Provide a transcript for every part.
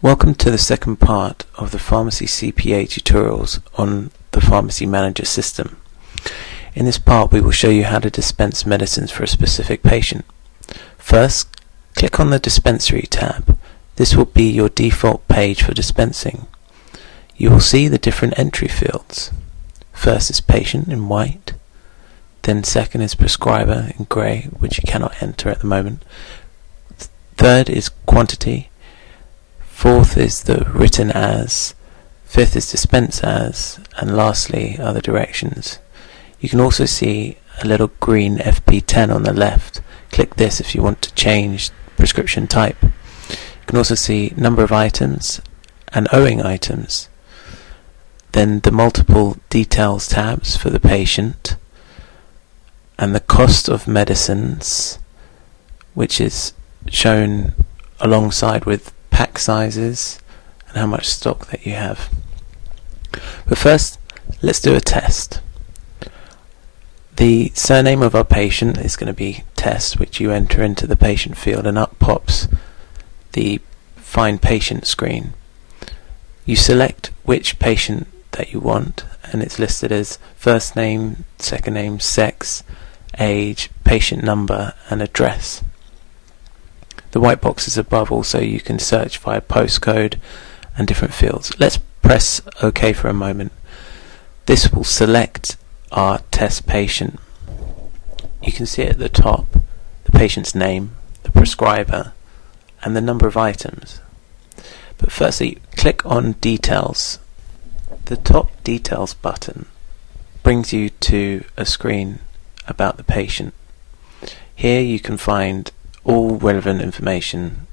Welcome to the second part of the Pharmacy CPA tutorials on the Pharmacy Manager system. In this part we will show you how to dispense medicines for a specific patient. First, click on the Dispensary tab. This will be your default page for dispensing. You will see the different entry fields. First is Patient in white, then second is Prescriber in grey, which you cannot enter at the moment. Third is Quantity. Fourth is the written as, fifth is dispense as, and lastly are the directions. You can also see a little green FP10 on the left. Click this if you want to change prescription type. You can also see number of items and owing items. Then the multiple details tabs for the patient, and the cost of medicines, which is shown alongside with pack sizes and how much stock that you have. But first, let's do a test. The surname of our patient is going to be Test, which you enter into the patient field, and up pops the Find Patient screen. You select which patient that you want, and it's listed as first name, second name, sex, age, patient number, and address. The white boxes above also you can search via postcode and different fields. Let's press OK for a moment. This will select our test patient. You can see at the top the patient's name, the prescriber, and the number of items. But firstly, click on Details. The top Details button brings you to a screen about the patient. Here you can find all relevant information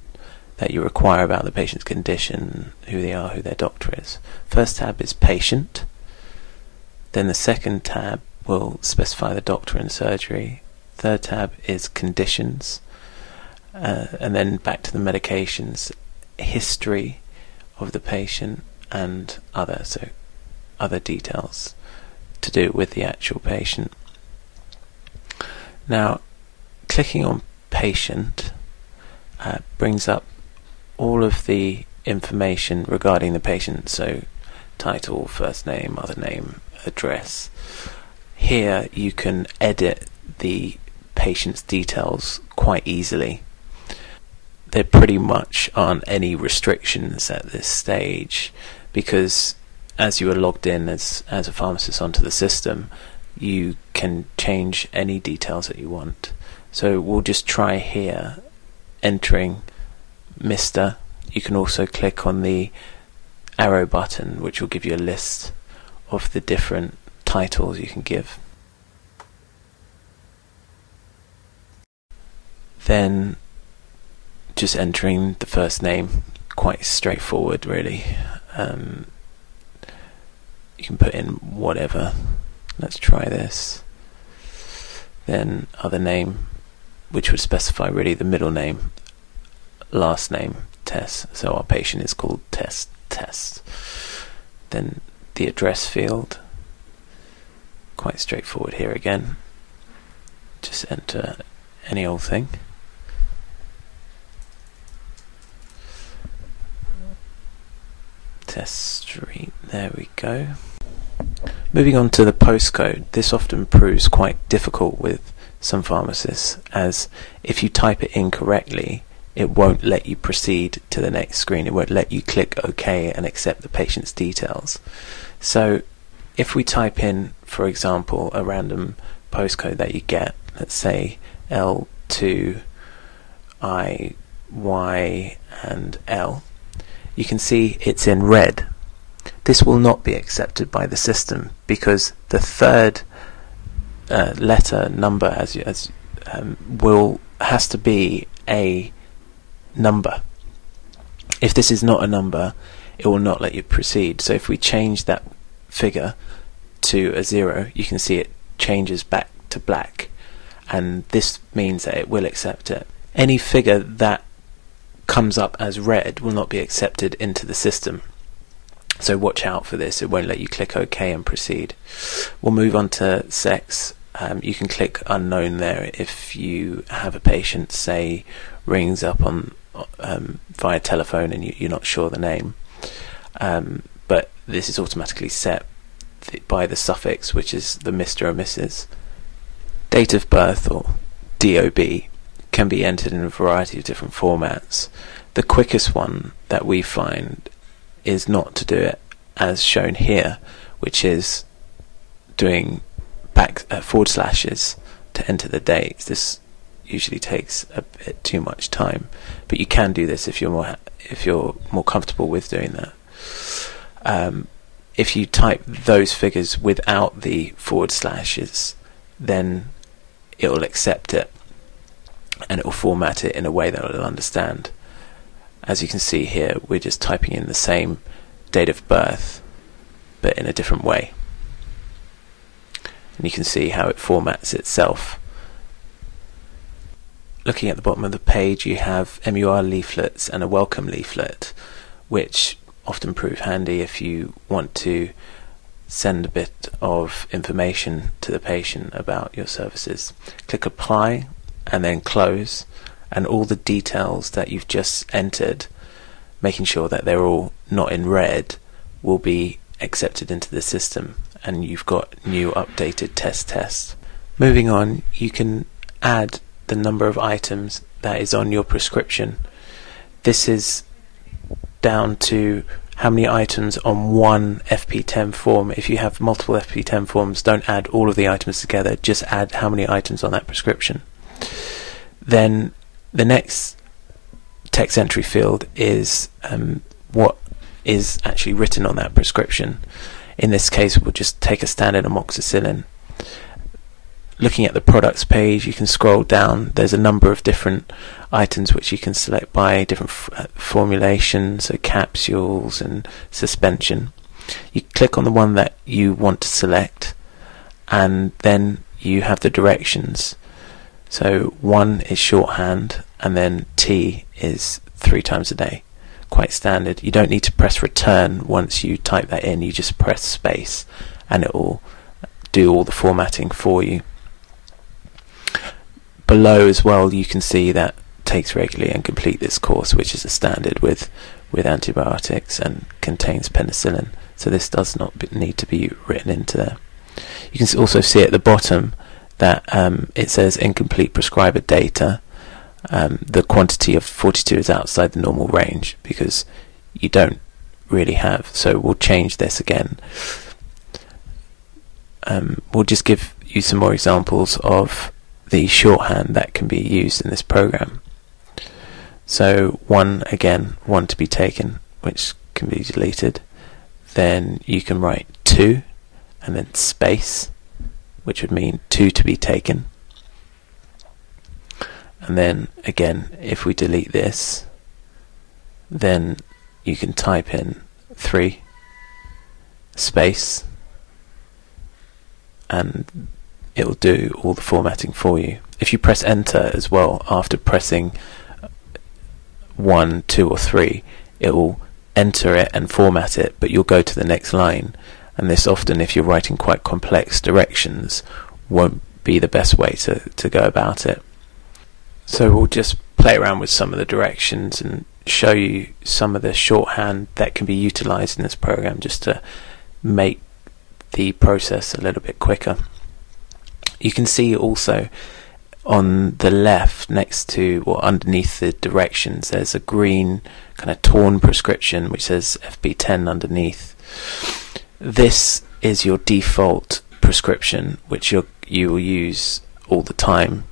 that you require about the patient's condition, who they are, who their doctor is. First tab is Patient. Then the second tab will specify the doctor and surgery. Third tab is Conditions. And then back to the medications, history of the patient, and other details to do with the actual patient. Now, clicking on Patient brings up all of the information regarding the patient, so title, first name, other name, address. Here you can edit the patient's details quite easily. There pretty much aren't any restrictions at this stage, because as you are logged in as a pharmacist onto the system, you can change any details that you want. So we'll just try here entering Mr. You can also click on the arrow button, which will give you a list of the different titles you can give. Then just entering the first name, quite straightforward really. You can put in whatever. Let's try this. Then other name, which would specify really the middle name, last name, Test. So our patient is called Test. Then the address field, quite straightforward here again. Just enter any old thing. Test Street, there we go. Moving on to the postcode, this often proves quite difficult with some pharmacists, as if you type it incorrectly, it won't let you proceed to the next screen. It won't let you click OK and accept the patient's details. So if we type in, for example, a random postcode that you get, let's say L2, I, Y, and L, you can see it's in red. This will not be accepted by the system, because the third letter number has to be a number. If this is not a number, it will not let you proceed. So if we change that figure to a 0, you can see it changes back to black, and this means that it will accept it. Any figure that comes up as red will not be accepted into the system. So watch out for this, it won't let you click OK and proceed. We'll move on to sex. You can click unknown there if you have a patient, say, rings up on via telephone and you're not sure the name, but this is automatically set by the suffix, which is the Mr. or Mrs. Date of birth, or DOB, can be entered in a variety of different formats. The quickest one that we find is not to do it as shown here, which is doing forward slashes to enter the dates. This usually takes a bit too much time, but you can do this if you're more comfortable with doing that. If you type those figures without the forward slashes, then it will accept it and it will format it in a way that it will understand. As you can see here, we're just typing in the same date of birth but in a different way, and you can see how it formats itself. Looking at the bottom of the page, you have MUR leaflets and a welcome leaflet, which often prove handy if you want to send a bit of information to the patient about your services. Click apply and then close, and all the details that you've just entered, making sure that they're all not in red, will be accepted into the system, and you've got new updated test. Moving on, you can add the number of items that is on your prescription. This is down to how many items on one FP10 form. If you have multiple FP10 forms, don't add all of the items together, just add how many items on that prescription. Then the next text entry field is what is actually written on that prescription. In this case, we'll just take a standard amoxicillin. Looking at the products page, you can scroll down. There's a number of different items which you can select by different formulations, so capsules and suspension. You click on the one that you want to select, and then you have the directions. So 1 is shorthand, and then T is 3 times a day. Quite standard. You don't need to press return once you type that in. You just press space and it will do all the formatting for you. Below as well, you can see that takes regularly and complete this course, which is a standard with antibiotics and contains penicillin. So this does not need to be written into there. You can also see at the bottom that it says incomplete prescriber data. The quantity of 42 is outside the normal range because you don't really have. So we'll change this again. We'll just give you some more examples of the shorthand that can be used in this program. So 1 again, 1 to be taken, which can be deleted. Then you can write 2 and then space, which would mean 2 to be taken. And then again, if we delete this, then you can type in 3 space and it will do all the formatting for you. If you press enter as well after pressing 1, 2 or 3, it will enter it and format it, but you'll go to the next line, and this often, if you're writing quite complex directions, won't be the best way to go about it. So we'll just play around with some of the directions and show you some of the shorthand that can be utilized in this program just to make the process a little bit quicker. You can see also on the left, next to or underneath the directions, there's a green kind of torn prescription which says FB10 underneath. This is your default prescription which you will use all the time.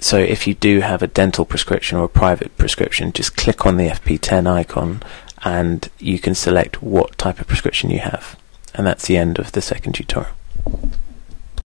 So if you do have a dental prescription or a private prescription, just click on the FP10 icon and you can select what type of prescription you have. And that's the end of the second tutorial.